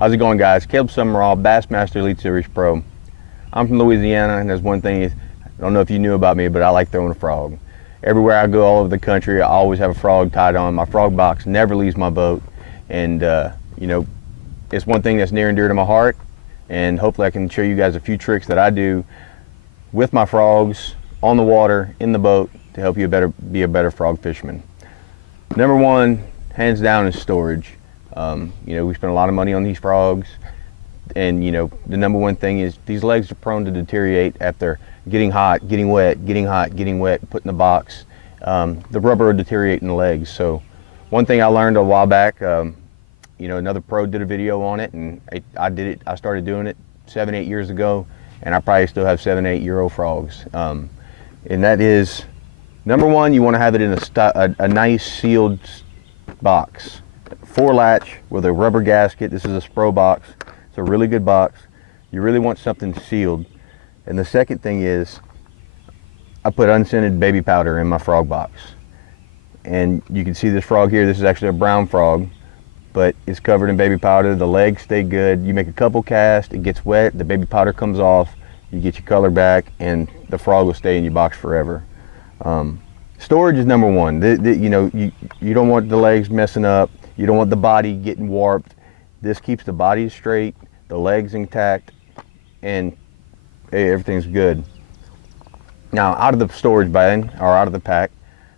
How's it going, guys? Caleb Sumrall, Bassmaster Elite Series Pro. I'm from Louisiana, and there's one thing, I don't know if you knew about me, but I like throwing a frog. Everywhere I go all over the country, I always have a frog tied on. My frog box never leaves my boat, and you know, it's one thing that's near and dear to my heart, and hopefully I can show you guys a few tricks that I do with my frogs on the water, in the boat, to help you be a better frog fisherman. Number one, hands down, is storage. You know, we spend a lot of money on these frogs, and you know, the number one thing is these legs are prone to deteriorate after getting hot, getting wet, getting hot, getting wet, put in the box. The rubber will deteriorate in the legs. So one thing I learned a while back, you know, another pro did a video on it, and I started doing it 7-8 years ago, and I probably still have 7-8 year old frogs. And that is, number one, you want to have it in a nice sealed box. 4-latch with a rubber gasket. This is a Spro box. It's a really good box. You really want something sealed. And the second thing is, I put unscented baby powder in my frog box. And you can see this frog here. This is actually a brown frog, but it's covered in baby powder. The legs stay good. You make a couple casts, it gets wet, the baby powder comes off, you get your color back, and the frog will stay in your box forever. Storage is number one. You know, you don't want the legs messing up. You don't want the body getting warped. This keeps the body straight, the legs intact, and everything's good. Now, out of the storage bin, or out of the pack,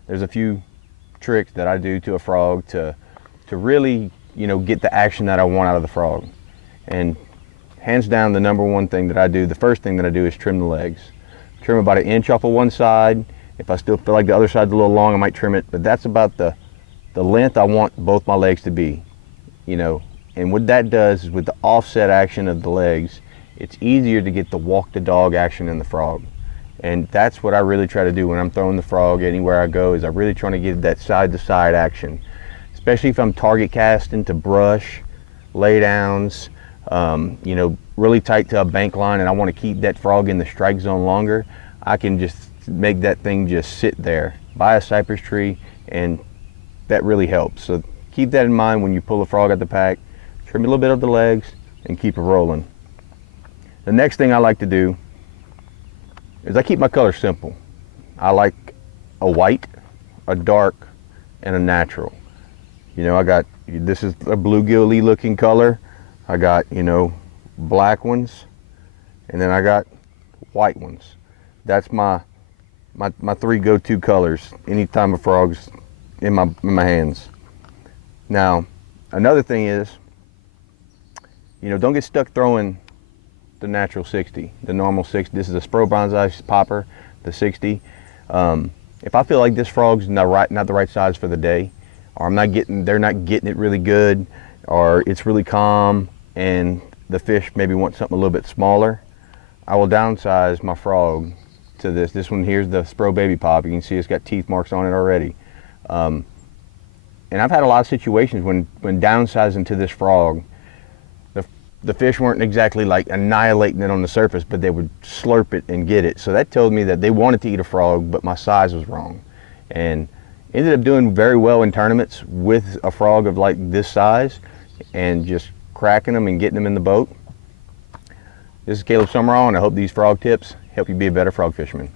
there's a few tricks that I do to a frog to really, you know, get the action that I want out of the frog. And hands down, the number one thing that I do, the first thing that I do, is trim the legs. Trim about 1 inch off of one side. If I still feel like the other side's a little long, I might trim it, but that's about the length I want both my legs to be, you know. And what that does is, with the offset action of the legs, it's easier to get the walk the dog action in the frog. And that's what I really try to do when I'm throwing the frog anywhere I go, is I'm really trying to get that side to side action. Especially if I'm target casting to brush, lay downs, you know, really tight to a bank line, and I want to keep that frog in the strike zone longer, I can just make that thing just sit there by a cypress tree, and that really helps. So keep that in mind when you pull a frog out the pack. Trim a little bit of the legs and keep it rolling. The next thing I like to do is I keep my colors simple. I like a white, a dark, and a natural. You know, this is a bluegill-y looking color. I got, you know, black ones, and then I got white ones. That's my 3 go-to colors anytime a frog's in my hands. Now, another thing is, you know, don't get stuck throwing the natural 60, the normal 60. This is a Spro Bronze popper, the 60. If I feel like this frog's not the right size for the day, or they're not getting it really good, or it's really calm, and the fish maybe want something a little bit smaller, I will downsize my frog to this. This one here's the Spro Baby Pop. You can see it's got teeth marks on it already. And I've had a lot of situations when downsizing to this frog, the fish weren't exactly like annihilating it on the surface, but they would slurp it and get it. So that told me that they wanted to eat a frog, but my size was wrong. And ended up doing very well in tournaments with a frog of like this size, and just cracking them and getting them in the boat. This is Caleb Sumrall, and I hope these frog tips help you be a better frog fisherman.